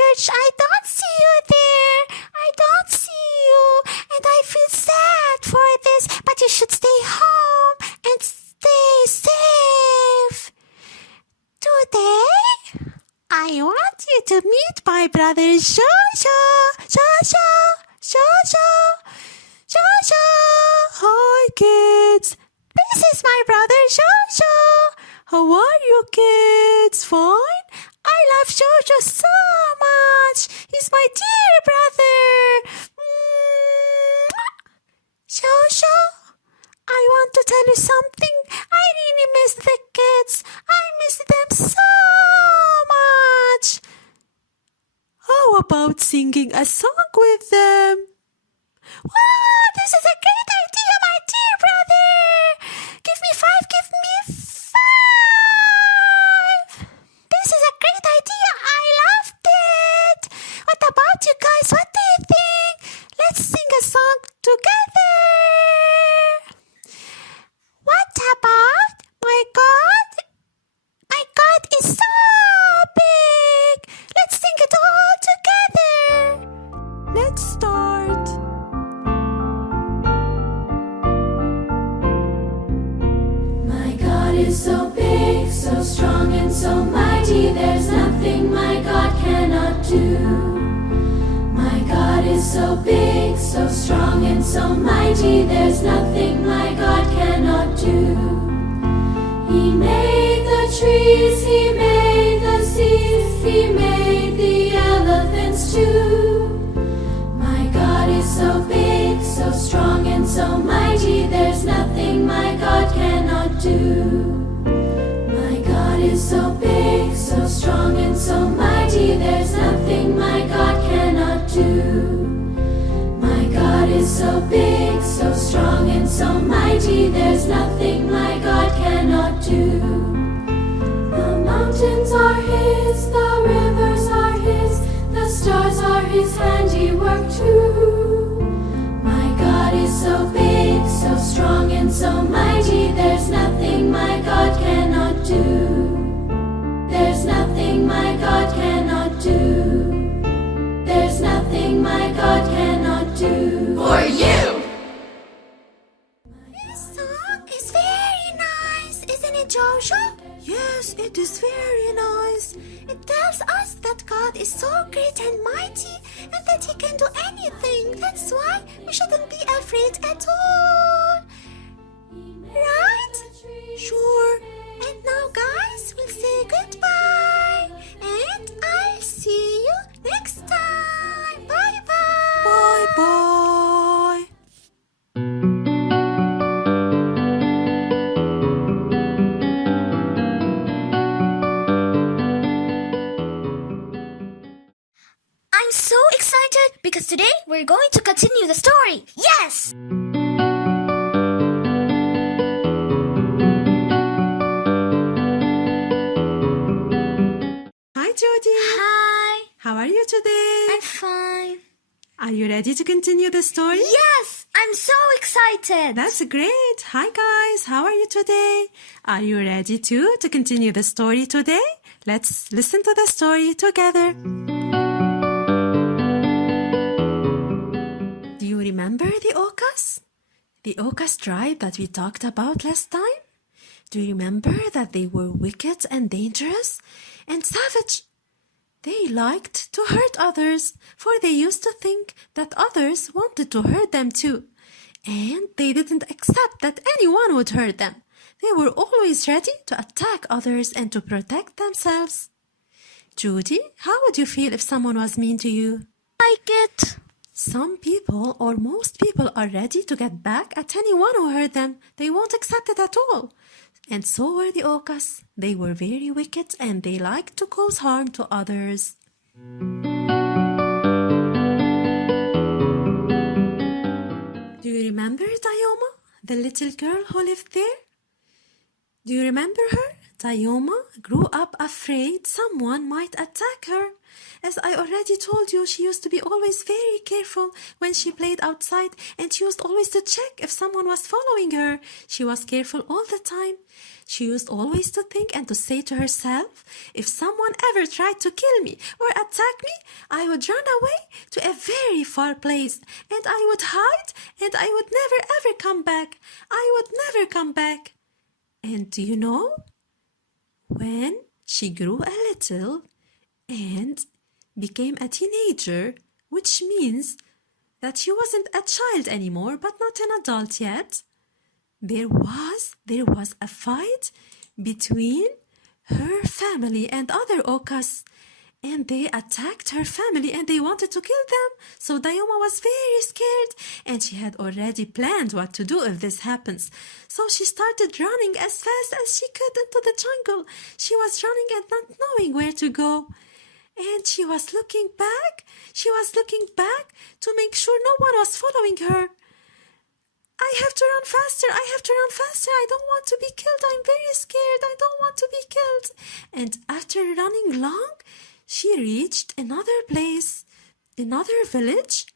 church. I don't see you there. I don't see you. And I feel sad for this. But you should stay home and stay safe. Today, I want you to meet my brother Jojo. Jojo. Jojo. Jojo. Hi, kids. This is my brother Jojo. How are you, kids? Fine? I love Jojo so much. He's my dear brother. Jojo, I want to tell you something. I really miss the kids. I miss them so much. How about singing a song with them? Wow, this is a great idea, my dear brother. Give me 5, give me 5. This is a great idea. I loved it. What about you guys? What do you think? Let's sing a song together. What about my God? My God is so big. Let's sing it all together. Let's start. My God is so big, so strong and so mighty, there's nothing my God cannot do. My God is so big, so strong and so mighty, there's nothing my God cannot do. He made the trees, He made the seas, He made the elephants too. My God is so big, so strong and so mighty, there's nothing my God cannot do. My God is so big, so strong and so mighty, there's nothing my God cannot do. My God is so big, so strong and so mighty, there's nothing my God cannot do. The mountains are His, the rivers are His, the stars are His handiwork too. My God is so big, so strong and so mighty, there's nothing my God cannot do. There's nothing my God cannot do. There's nothing my God cannot do. For you! This song is very nice, isn't it, Jojo? Yes, it is very nice. It tells us that God is so great and mighty and that He can do anything. That's why we shouldn't be afraid at all. Right? Sure. And now, guys, we'll say goodbye. And I'll see you next time. Bye-bye. Bye-bye. I'm so excited because today we're going to continue the story. Yes! Hi, Jody. Hi. How are you today? I'm fine. Are you ready to continue the story? Yes! I'm so excited. That's great. Hi, guys. How are you today? Are you ready to continue the story today? Let's listen to the story together. Do you remember the AUCAs? The AUCAs tribe that we talked about last time? Do you remember that they were wicked and dangerous and savage? They liked to hurt others, for they used to think that others wanted to hurt them too. And they didn't accept that anyone would hurt them. They were always ready to attack others and to protect themselves. Judy, how would you feel if someone was mean to you? Like it. Some people, or most people, are ready to get back at anyone who hurt them. They won't accept it at all. And so were the AUCAs. They were very wicked and they liked to cause harm to others. Do you remember Dioma, the little girl who lived there? Do you remember her? Tayoma grew up afraid someone might attack her. As I already told you, she used to be always very careful when she played outside, and she used always to check if someone was following her. She was careful all the time. She used always to think and to say to herself, if someone ever tried to kill me or attack me, I would run away to a very far place, and I would hide, and I would never ever come back. I would never come back. And do you know? When she grew a little and became a teenager, which means that she wasn't a child anymore, but not an adult yet, there was a fight between her family and other AUCAs, and they attacked her family and they wanted to kill them. So Tayoma was very scared, and she had already planned what to do if this happens. So she started running as fast as she could into the jungle. She was running and not knowing where to go. And she was looking back. She was looking back to make sure no one was following her. I have to run faster. I have to run faster. I don't want to be killed. I'm very scared. I don't want to be killed. And after running long, she reached another place, another village,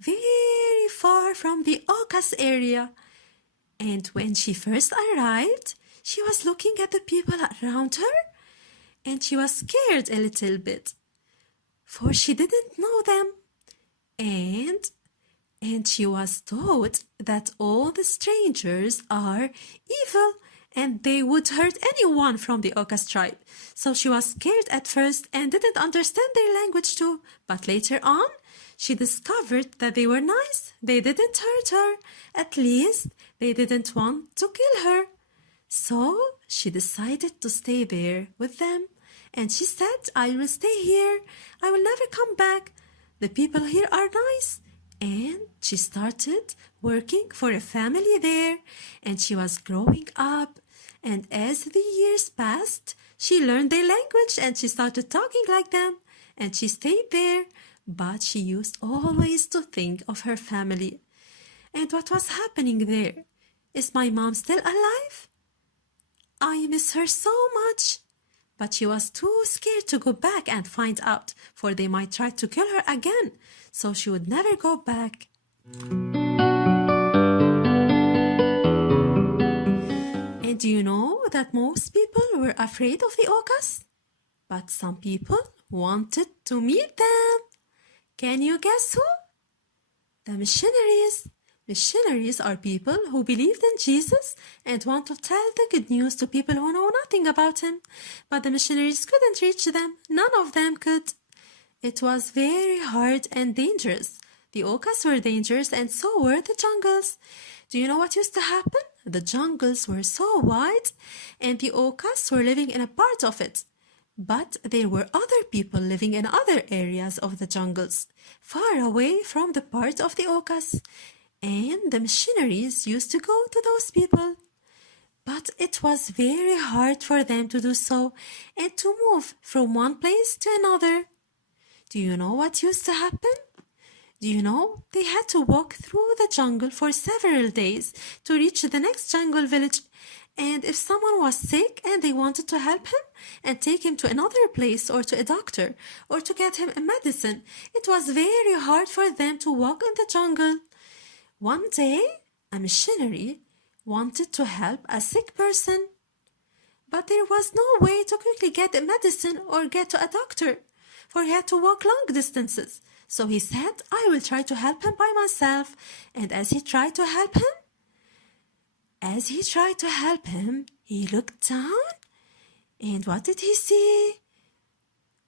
very far from the AUCA's area. And when she first arrived, she was looking at the people around her, and she was scared a little bit, for she didn't know them. And she was told that all the strangers are evil and they would hurt anyone from the AUCA's tribe. So she was scared at first and didn't understand their language too. But later on, she discovered that they were nice. They didn't hurt her. At least they didn't want to kill her. So she decided to stay there with them. And she said, I will stay here. I will never come back. The people here are nice. And she started working for a family there. And she was growing up. And as the years passed, she learned their language and she started talking like them. And she stayed there. But she used always to think of her family. And what was happening there? Is my mom still alive? I miss her so much. But she was too scared to go back and find out, for they might try to kill her again, so she would never go back. And do you know that most people were afraid of the AUCAs? But some people wanted to meet them. Can you guess who? The missionaries. Missionaries are people who believed in Jesus and want to tell the good news to people who know nothing about him. But the missionaries couldn't reach them. None of them could. It was very hard and dangerous. The AUCAs were dangerous and so were the jungles. Do you know what used to happen? The jungles were so wide and the AUCAs were living in a part of it. But there were other people living in other areas of the jungles, far away from the part of the AUCAs. And the missionaries used to go to those people. But it was very hard for them to do so and to move from one place to another. Do you know what used to happen? Do you know they had to walk through the jungle for several days to reach the next jungle village? And if someone was sick and they wanted to help him and take him to another place or to a doctor or to get him a medicine, it was very hard for them to walk in the jungle. One day, a missionary wanted to help a sick person, but there was no way to quickly get a medicine or get to a doctor, for he had to walk long distances. So he said, I will try to help him by myself. And as he tried to help him, he looked down, and what did he see?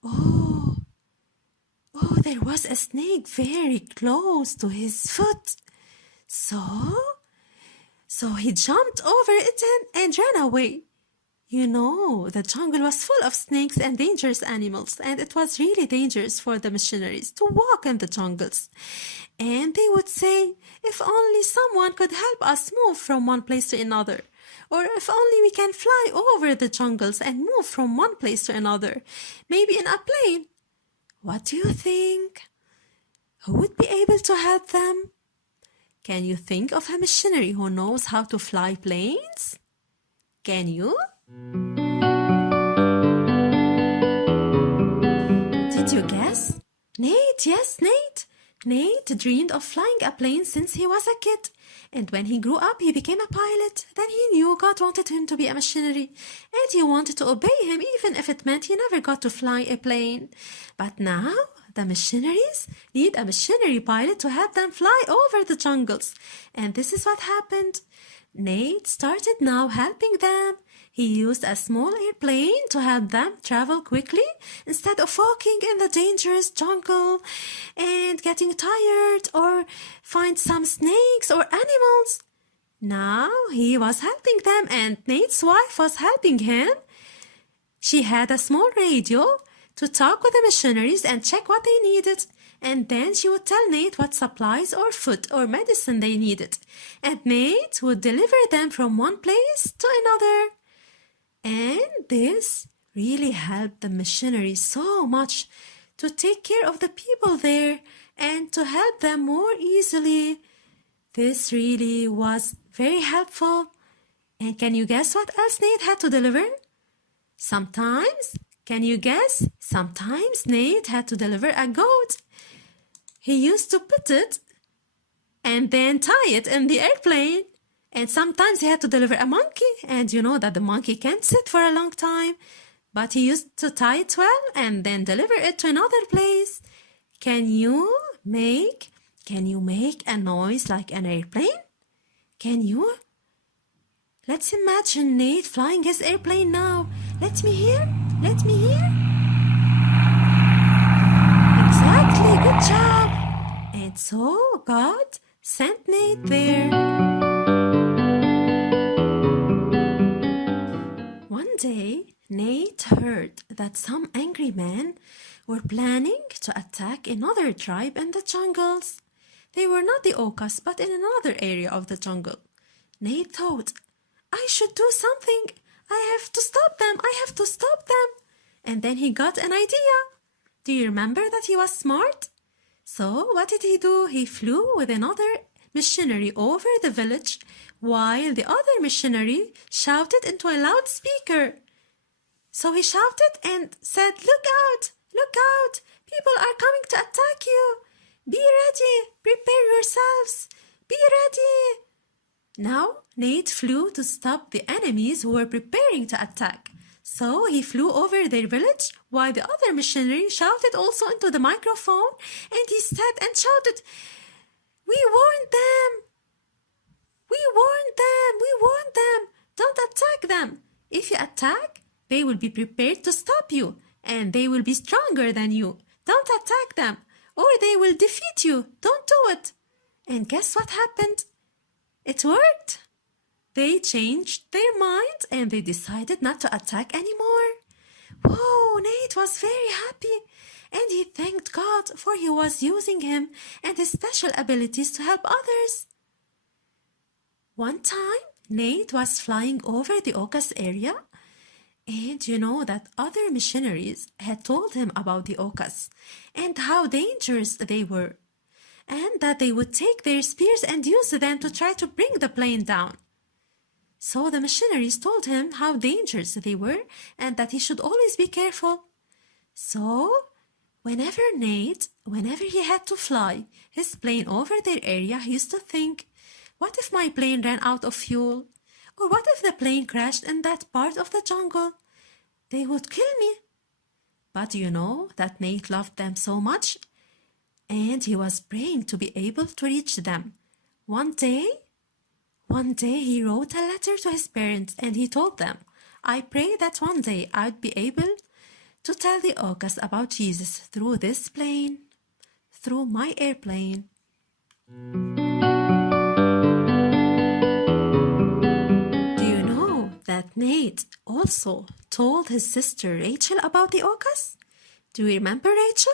Oh, there was a snake very close to his foot. So he jumped over it and ran away. You know, the jungle was full of snakes and dangerous animals, and it was really dangerous for the missionaries to walk in the jungles. And they would say, if only someone could help us move from one place to another, or if only we can fly over the jungles and move from one place to another, maybe in a plane. What do you think? Who would be able to help them? Can you think of a missionary who knows how to fly planes? Can you? Did you guess? Nate, yes, Nate. Nate dreamed of flying a plane since he was a kid. And when he grew up, he became a pilot. Then he knew God wanted him to be a missionary. And he wanted to obey him, even if it meant he never got to fly a plane. But now, the missionaries need a missionary pilot to help them fly over the jungles. And this is what happened. Nate started now helping them. He used a small airplane to help them travel quickly instead of walking in the dangerous jungle and getting tired or find some snakes or animals. Now he was helping them and Nate's wife was helping him. She had a small radio to talk with the missionaries and check what they needed. And then she would tell Nate what supplies or food or medicine they needed. And Nate would deliver them from one place to another. And this really helped the missionaries so much to take care of the people there and to help them more easily. This really was very helpful. And can you guess what else Nate had to deliver? Sometimes, can you guess? Sometimes Nate had to deliver a goat. He used to put it and then tie it in the airplane. And sometimes he had to deliver a monkey, and you know that the monkey can't sit for a long time. But he used to tie it well and then deliver it to another place. Can you make a noise like an airplane? Can you? Let's imagine Nate flying his airplane now. Let me hear. Exactly, good job. And so God sent Nate there. One day, Nate heard that some angry men were planning to attack another tribe in the jungles. They were not the AUCAs, but in another area of the jungle. Nate thought, I should do something. I have to stop them. And then he got an idea. Do you remember that he was smart? So what did he do? He flew with another missionary over the village while the other missionary shouted into a loudspeaker. So he shouted and said, look out, people are coming to attack you. Be ready, prepare yourselves, be ready. Now Nate flew to stop the enemies who were preparing to attack. So he flew over their village while the other missionary shouted also into the microphone, and he said and shouted, We warned them. Don't attack them. If you attack, they will be prepared to stop you, and they will be stronger than you. Don't attack them, or they will defeat you. Don't do it. And guess what happened? It worked. They changed their mind and they decided not to attack anymore. Whoa, Nate was very happy, and he thanked God for he was using him and his special abilities to help others. One time, Nate was flying over the AUCA's area, and you know that other missionaries had told him about the AUCAs and how dangerous they were, and that they would take their spears and use them to try to bring the plane down. So the missionaries told him how dangerous they were and that he should always be careful. So whenever he had to fly his plane over their area, he used to think, what if my plane ran out of fuel? Or what if the plane crashed in that part of the jungle? They would kill me. But you know that Nate loved them so much, and he was praying to be able to reach them. One day he wrote a letter to his parents and he told them, I pray that one day I'd be able to tell the AUCAs about Jesus through this plane, through my airplane. Do you know that Nate also told his sister Rachel about the AUCAs? Do you remember Rachel?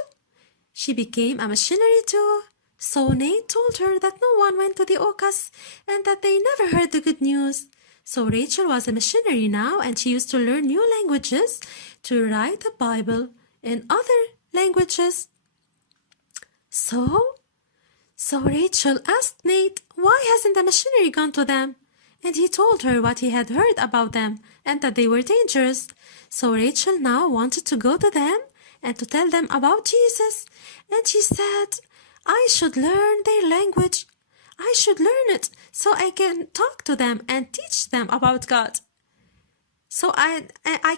She became a missionary too. So Nate told her that no one went to the AUCAs and that they never heard the good news. So Rachel was a missionary now, and she used to learn new languages to write the Bible in other languages. So Rachel asked Nate, why hasn't the missionary gone to them? And he told her what he had heard about them and that they were dangerous. So Rachel now wanted to go to them and to tell them about Jesus. And she said, I should learn their language. I should learn it so I can talk to them and teach them about God. So I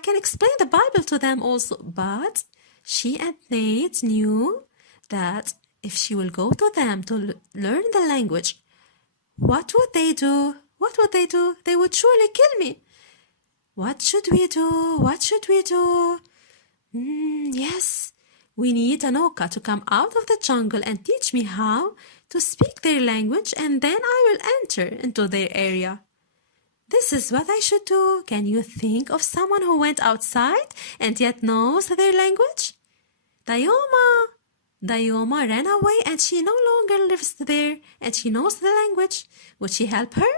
can explain the Bible to them also. But she and Nate knew that if she will go to them to learn the language, what would they do? What would they do? They would surely kill me. What should we do? What should we do? Yes, we need an AUCA to come out of the jungle and teach me how to speak their language, and then I will enter into their area. This is what I should do. Can you think of someone who went outside and yet knows their language? Dayoma. Dayoma ran away and she no longer lives there and she knows the language. Would she help her?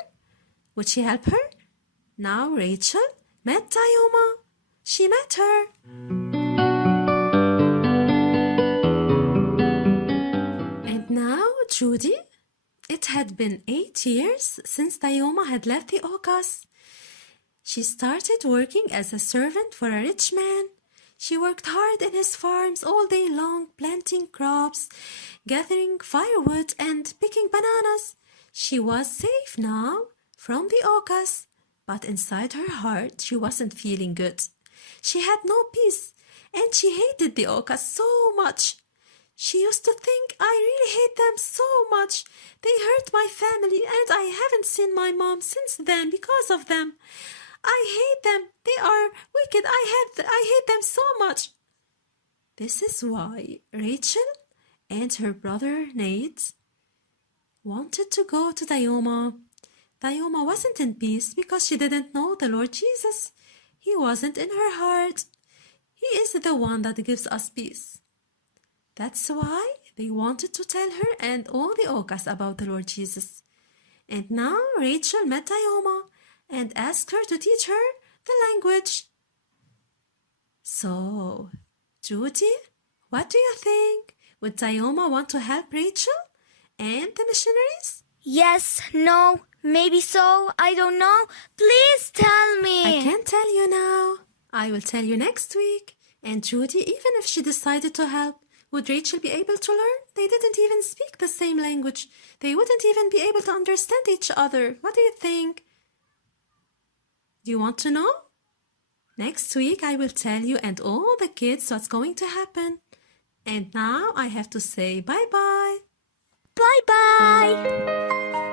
Would she help her? Now Rachel met Dayoma. She met her. And now Judy. It had been 8 years since Dayoma had left the AUCAs. She started working as a servant for a rich man. She worked hard in his farms all day long, planting crops, gathering firewood, and picking bananas. She was safe now from the AUCAs, but inside her heart she wasn't feeling good. She had no peace, and she hated the AUCAs so much. She used to think, I really hate them so much. They hurt my family, and I haven't seen my mom since then because of them. I hate them. They are wicked. I hate them so much. This is why Rachel and her brother Nate wanted to go to Dayoma. Dayoma wasn't in peace because she didn't know the Lord Jesus. He wasn't in her heart. He is the one that gives us peace. That's why they wanted to tell her and all the AUCAs about the Lord Jesus. And now Rachel met Dayoma and asked her to teach her the language. So, Judy, what do you think? Would Dayoma want to help Rachel and the missionaries? Yes, no, maybe so. I don't know. Please tell me. I can't tell you now. I will tell you next week. And Judy, even if she decided to help, would Rachel be able to learn? They didn't even speak the same language. They wouldn't even be able to understand each other. What do you think? Do you want to know? Next week I will tell you and all the kids what's going to happen. And now I have to say bye-bye. Bye-bye.